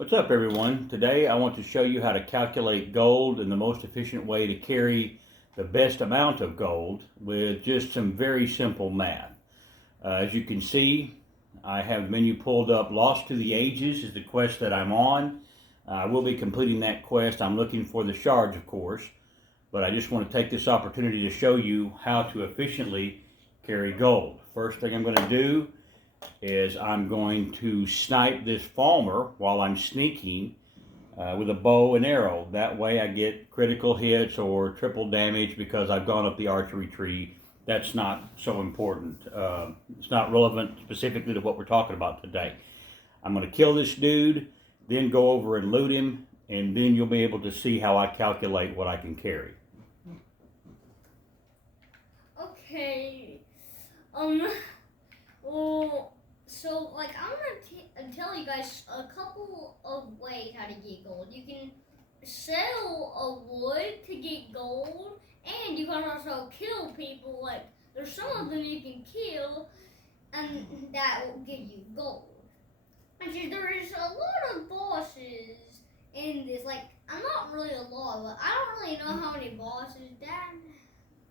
What's up, everyone? Today I want to show you how to calculate gold and the most efficient way to carry the best amount of gold with just some very simple math. As you can see, I have the menu pulled up. Lost to the Ages is the quest that I'm on. I will be completing that quest. I'm looking for the shards, of course, but I just want to take this opportunity to show you how to efficiently carry gold. First thing I'm going to do is I'm going to snipe this farmer while I'm sneaking with a bow and arrow. That way I get critical hits or triple damage because I've gone up the archery tree. That's not so important. It's not relevant specifically to what we're talking about today. I'm going to kill this dude, then go over and loot him, and then you'll be able to see how I calculate what I can carry. Okay. Well, so I'm gonna tell you guys a couple of ways how to get gold. You can sell a wood to get gold, and you can also kill people. Like, there's some of them you can kill, and that will give you gold. Actually, there is a lot of bosses in this. I'm not really a lot, but I don't really know how many bosses that.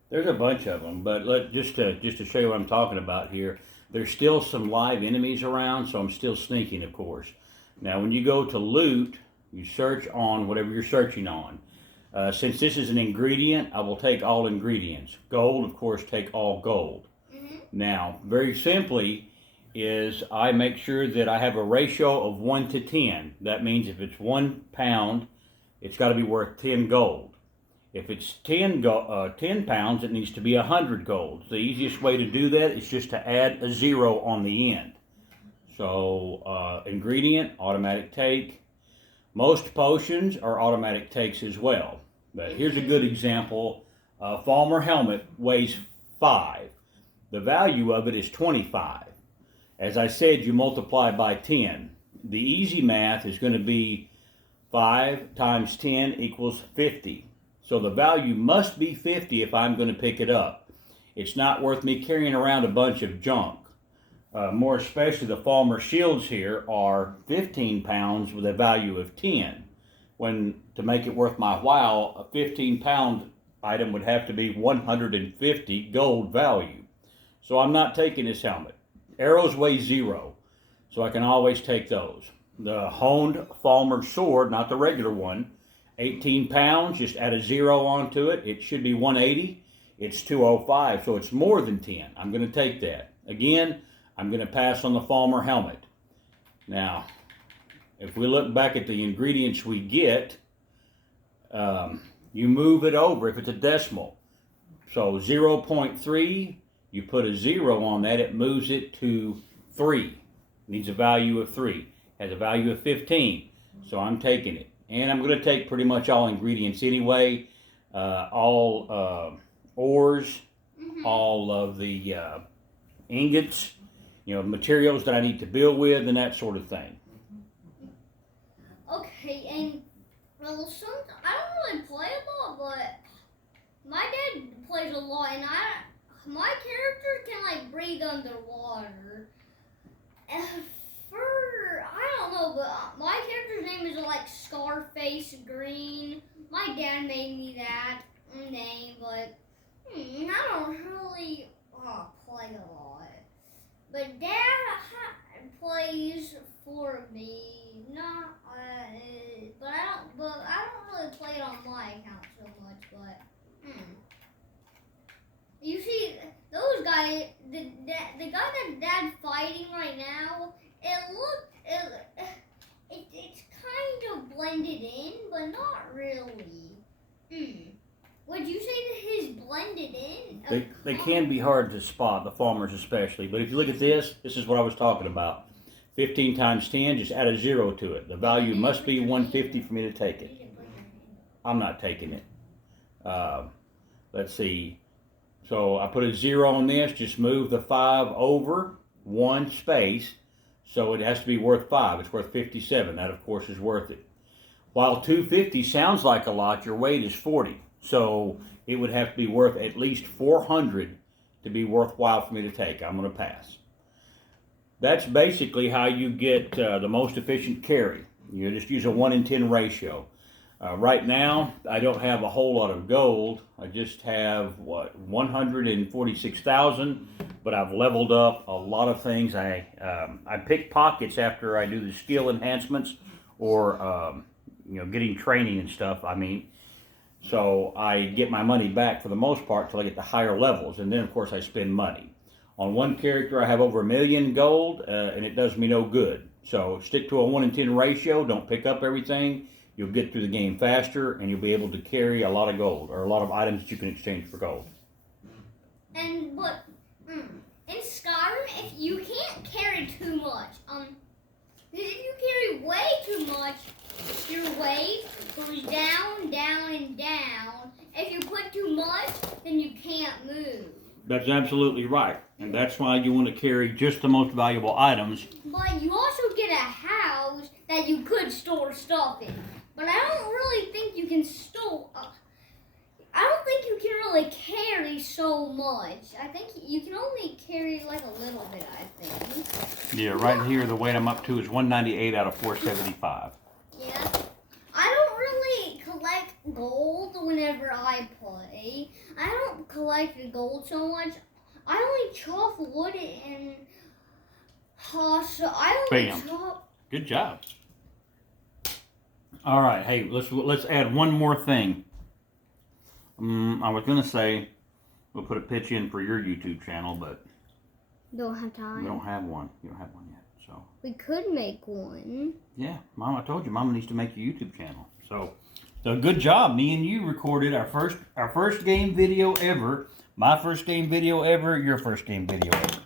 There's a bunch of them, but just to show you what I'm talking about here, there's still some live enemies around, so I'm still sneaking, of course. Now, when you go to loot, you search on whatever you're searching on. Since this is an ingredient, I will take all ingredients. Gold, of course, take all gold. Mm-hmm. Now, very simply, is I make sure that I have a ratio of 1 to 10. That means if it's 1 pound, it's got to be worth 10 gold. If it's 10 pounds, it needs to be 100 gold. The easiest way to do that is just to add a 0 on the end. So ingredient, automatic take. Most potions are automatic takes as well. But here's a good example. Farmer helmet weighs 5. The value of it is 25. As I said, you multiply by 10. The easy math is going to be 5 times 10 equals 50. So the value must be 50 if I'm going to pick it up. It's not worth me carrying around a bunch of junk. More especially the farmer shields here are 15 pounds with a value of 10. When to make it worth my while, a 15-pound item would have to be 150 gold value. So I'm not taking this helmet. Arrows weigh 0, so I can always take those. The honed farmer sword, not the regular one, 18 pounds, just add a 0 onto it. It should be 180. It's 205, so it's more than 10. I'm going to take that. Again, I'm going to pass on the farmer helmet. Now, if we look back at the ingredients we get, you move it over if it's a decimal. So 0.3, you put a 0 on that, it moves it to 3. It needs a value of 3. Has a value of 15, so I'm taking it. And I'm going to take pretty much all ingredients anyway, all ores, all of the ingots, materials that I need to build with and that sort of thing. Okay, and I don't really play a lot, but my dad plays a lot, and my character can breathe underwater. I don't know, but my character's name is Scarface Green. My dad made me that name, but I don't really play a lot. But Dad plays for me, not but I don't really play it on my account so much. But you see, those guys, the guy that Dad's fighting right now, it's kind of blended in, but not really. Would you say that he's blended in? They can be hard to spot, the farmers especially, but if you look at this is what I was talking about. 15 times 10, just add a 0 to it. The value must be 150 for me to take it. I'm not taking it. Let's see. So I put a 0 on this, just move the 5 over 1 space, so it has to be worth 5. It's worth 57. That, of course, is worth it. While 250 sounds like a lot, your weight is 40. So it would have to be worth at least 400 to be worthwhile for me to take. I'm going to pass. That's basically how you get the most efficient carry. You just use a 1 in 10 ratio. Right now, I don't have a whole lot of gold. I just have, 146,000, but I've leveled up a lot of things. I pick pockets after I do the skill enhancements or, getting training and stuff, So I get my money back for the most part till I get to higher levels, and then of course I spend money. On one character I have over 1 million gold, and it does me no good. So stick to a 1 in 10 ratio, don't pick up everything. You'll get through the game faster, and you'll be able to carry a lot of gold, or a lot of items that you can exchange for gold. But in Skyrim, if you can't carry too much, if you carry way too much, your weight goes down, down, and down. If you put too much, then you can't move. That's absolutely right, and that's why you want to carry just the most valuable items. But you also get a house that you could store stuff in. But I don't really think you can store. I don't think you can really carry so much. I think you can only carry like a little bit, I think. Yeah, right here the weight I'm up to is 198 out of 475. Yeah. I don't really collect gold whenever I play. I don't collect the gold so much. I only chop wood and so I only Bam. chop. Good job. All right, hey, let's add one more thing. I was gonna say we'll put a pitch in for your YouTube channel, but Don't have time. we don't have one. You don't have one yet, so. We could make one. Yeah, Mom, I told you, Mama needs to make a YouTube channel. So good job. Me and you recorded our first game video ever. My first game video ever. Your first game video ever.